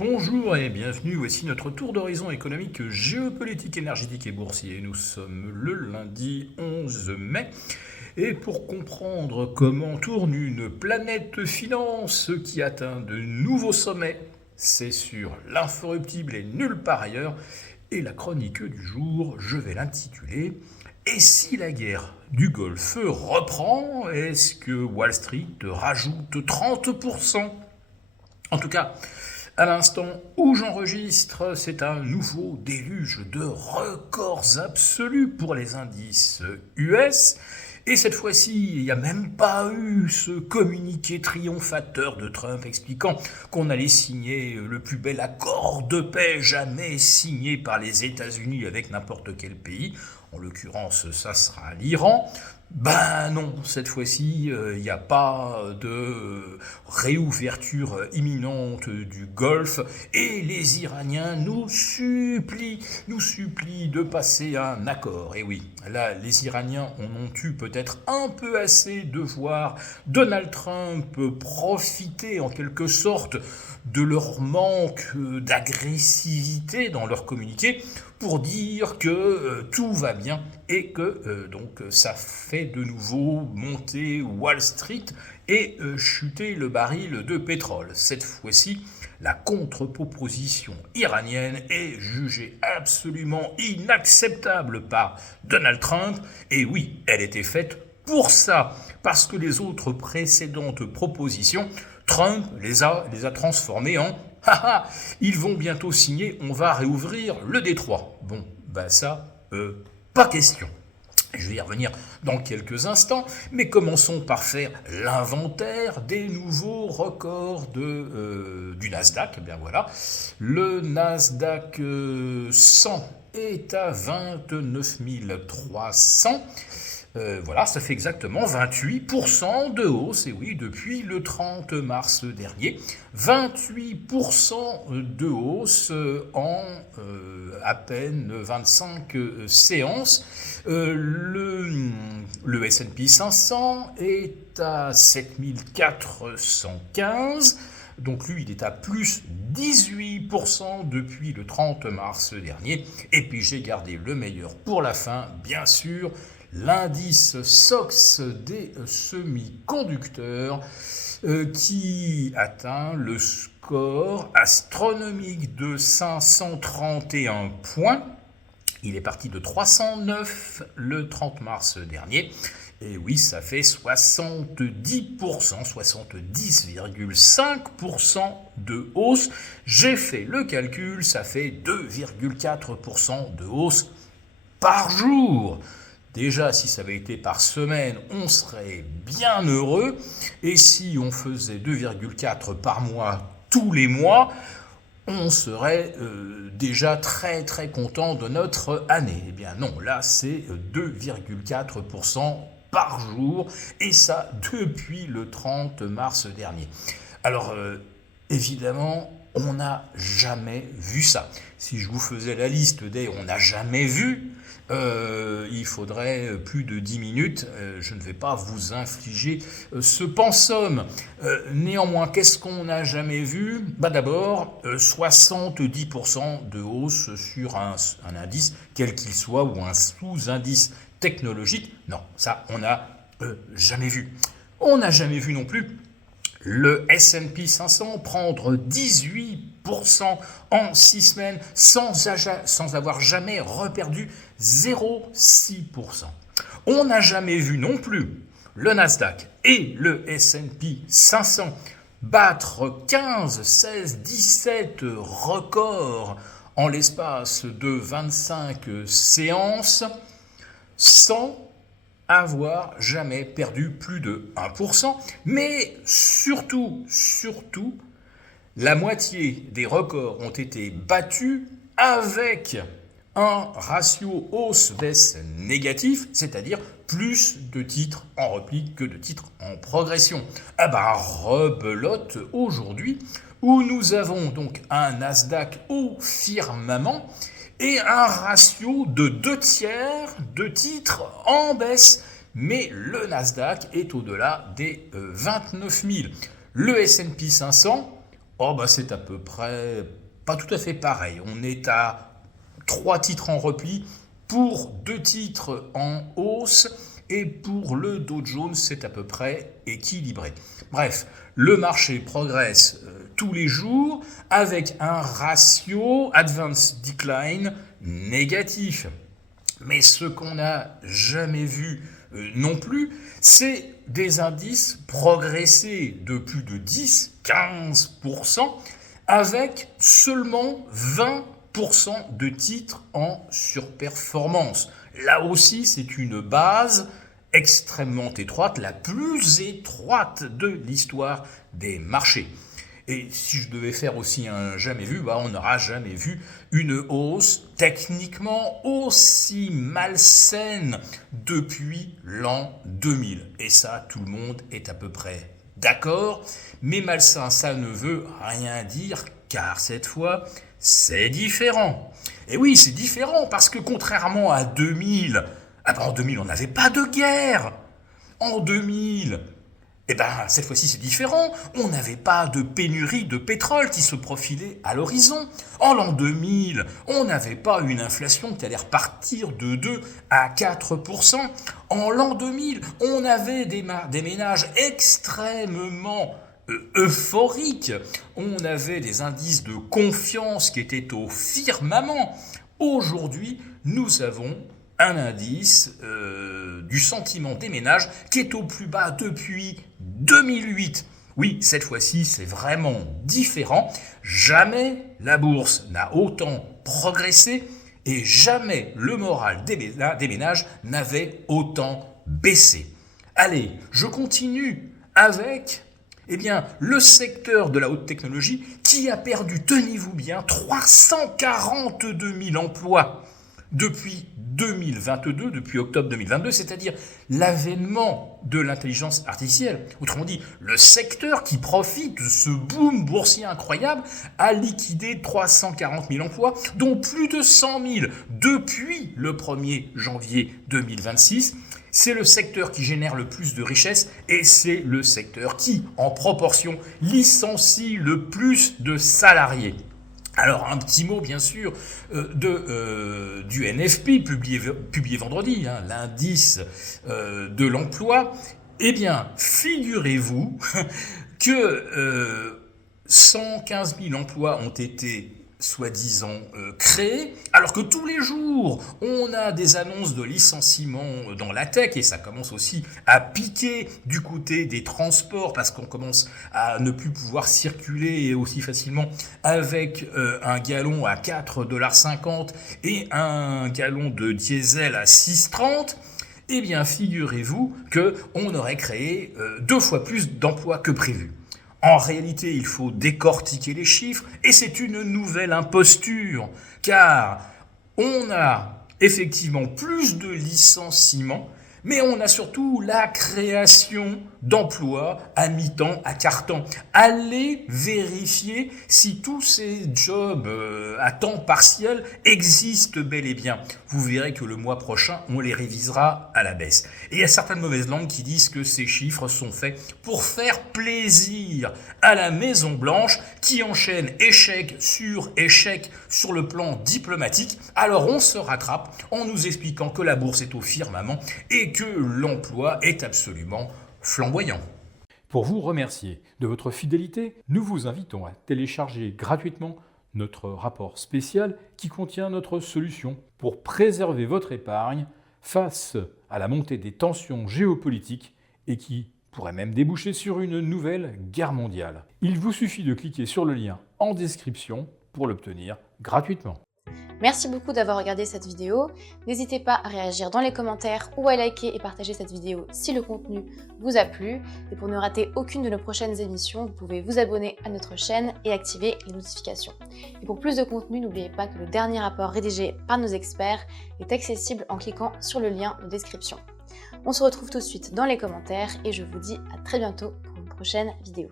Bonjour et bienvenue, voici notre tour d'horizon économique, géopolitique, énergétique et boursier. Nous sommes le lundi 11 mai et pour comprendre comment tourne une planète finance qui atteint de nouveaux sommets, c'est sur l'inforruptible et nulle part ailleurs. Et la chronique du jour, je vais l'intituler « Et si la guerre du Golfe reprend, est-ce que Wall Street rajoute 30% ?» En tout cas, à l'instant où j'enregistre, c'est un nouveau déluge de records absolus pour les indices US. Et cette fois-ci, il n'y a même pas eu ce communiqué triomphateur de Trump expliquant qu'on allait signer le plus bel accord de paix jamais signé par les États-Unis avec n'importe quel pays. En l'occurrence, ça sera l'Iran. Ben non, cette fois-ci, il n'y a pas de réouverture imminente du Golfe et les Iraniens nous supplient de passer un accord. Et oui, là, les Iraniens en ont eu peut-être un peu assez de voir Donald Trump profiter en quelque sorte de leur manque d'agressivité dans leur communiqué pour dire que tout va bien et que donc ça fait de nouveau monter Wall Street et chuter le baril de pétrole. Cette fois-ci, la contre-proposition iranienne est jugée absolument inacceptable par Donald Trump. Et oui, elle était faite pour ça, parce que les autres précédentes propositions, Trump les a transformées en « haha, ils vont bientôt signer, on va réouvrir le détroit ». Bon, bah ça, pas question. Je vais y revenir dans quelques instants, mais commençons par faire l'inventaire des nouveaux records du Nasdaq. Eh bien voilà, le Nasdaq 100 est à 29 300. Voilà, ça fait exactement 28% de hausse, et oui, depuis le 30 mars dernier, 28% de hausse en à peine 25 séances. Le S&P 500 est à 7415. Donc lui, il est à plus 18% depuis le 30 mars dernier. Et puis j'ai gardé le meilleur pour la fin, bien sûr, l'indice SOX des semi-conducteurs qui atteint le score astronomique de 531 points. Il est parti de 309 le 30 mars dernier. Et oui, ça fait 70%, 70,5% de hausse. J'ai fait le calcul, ça fait 2,4% de hausse par jour. Déjà, si ça avait été par semaine, on serait bien heureux. Et si on faisait 2,4 par mois tous les mois, on serait déjà très très content de notre année. Eh bien non, là c'est 2,4% par jour, et ça depuis le 30 mars dernier. Alors évidemment, on n'a jamais vu ça. Si je vous faisais la liste des on n'a jamais vu, il faudrait plus de 10 minutes. Je ne vais pas vous infliger ce pensum. Néanmoins, qu'est-ce qu'on n'a jamais vu ? D'abord, 70% de hausse sur un indice, quel qu'il soit, ou un sous-indice technologique. Non, ça, on n'a jamais vu. On n'a jamais vu non plus le S&P 500 prendre 18% en 6 semaines sans avoir jamais reperdu 0,6%. On n'a jamais vu non plus le Nasdaq et le S&P 500 battre 15, 16, 17 records en l'espace de 25 séances sans avoir jamais perdu plus de 1%, mais surtout, la moitié des records ont été battus avec un ratio hausse-baisse négatif, c'est-à-dire plus de titres en repli que de titres en progression. Ah ben, rebelote aujourd'hui, où nous avons donc un Nasdaq au firmament, et un ratio de 2/3 de titres en baisse. Mais le Nasdaq est au-delà des 29 000. Le S&P 500 Oh bah c'est à peu près pas tout à fait pareil. On est à 3 titres en repli pour 2 titres en hausse et pour le Dow Jones c'est à peu près équilibré. Bref, le marché progresse tous les jours avec un ratio Advanced Decline négatif. Mais ce qu'on n'a jamais vu non plus, c'est des indices progresser de plus de 10-15% avec seulement 20% de titres en surperformance. Là aussi, c'est une base extrêmement étroite, la plus étroite de l'histoire des marchés. Et si je devais faire aussi un jamais vu, on n'aura jamais vu une hausse techniquement aussi malsaine depuis l'an 2000. Et ça, tout le monde est à peu près d'accord. Mais malsain, ça ne veut rien dire, car cette fois, c'est différent. Et oui, c'est différent, parce que contrairement à 2000, en 2000, on n'avait pas de guerre. En 2000... cette fois-ci c'est différent, on n'avait pas de pénurie de pétrole qui se profilait à l'horizon. En l'an 2000, on n'avait pas une inflation qui allait repartir de 2 à 4%. En l'an 2000, on avait des ménages extrêmement euphoriques. On avait des indices de confiance qui étaient au firmament. Aujourd'hui, nous avons un indice du sentiment des ménages qui est au plus bas depuis 2008. Oui, cette fois-ci, c'est vraiment différent. Jamais la bourse n'a autant progressé et jamais le moral des ménages n'avait autant baissé. Allez, je continue avec le secteur de la haute technologie qui a perdu, tenez-vous bien, 342 000 emplois depuis 2022, depuis octobre 2022, c'est-à-dire l'avènement de l'intelligence artificielle. Autrement dit, le secteur qui profite de ce boom boursier incroyable a liquidé 340 000 emplois, dont plus de 100 000 depuis le 1er janvier 2026. C'est le secteur qui génère le plus de richesses et c'est le secteur qui, en proportion, licencie le plus de salariés. Alors, un petit mot, bien sûr, du NFP, publié vendredi, l'indice de l'emploi. Figurez-vous que 115 000 emplois ont été soi-disant créés, alors que tous les jours, on a des annonces de licenciements dans la tech, et ça commence aussi à piquer du côté des transports, parce qu'on commence à ne plus pouvoir circuler aussi facilement avec un gallon à 4,50 $ et un gallon de diesel à 6,30 $. Figurez-vous qu'on aurait créé 2 fois plus d'emplois que prévu. En réalité, il faut décortiquer les chiffres et c'est une nouvelle imposture, car on a effectivement plus de licenciements, mais on a surtout la création d'emplois à mi-temps, à quart-temps. Allez vérifier si tous ces jobs à temps partiel existent bel et bien. Vous verrez que le mois prochain, on les révisera à la baisse. Et il y a certaines mauvaises langues qui disent que ces chiffres sont faits pour faire plaisir à la Maison-Blanche qui enchaîne échec sur le plan diplomatique. Alors on se rattrape en nous expliquant que la bourse est au firmament et que l'emploi est absolument flamboyant. Pour vous remercier de votre fidélité, nous vous invitons à télécharger gratuitement notre rapport spécial qui contient notre solution pour préserver votre épargne face à la montée des tensions géopolitiques et qui pourrait même déboucher sur une nouvelle guerre mondiale. Il vous suffit de cliquer sur le lien en description pour l'obtenir gratuitement. Merci beaucoup d'avoir regardé cette vidéo. N'hésitez pas à réagir dans les commentaires ou à liker et partager cette vidéo si le contenu vous a plu. Et pour ne rater aucune de nos prochaines émissions, vous pouvez vous abonner à notre chaîne et activer les notifications. Et pour plus de contenu, n'oubliez pas que le dernier rapport rédigé par nos experts est accessible en cliquant sur le lien de description. On se retrouve tout de suite dans les commentaires et je vous dis à très bientôt pour une prochaine vidéo.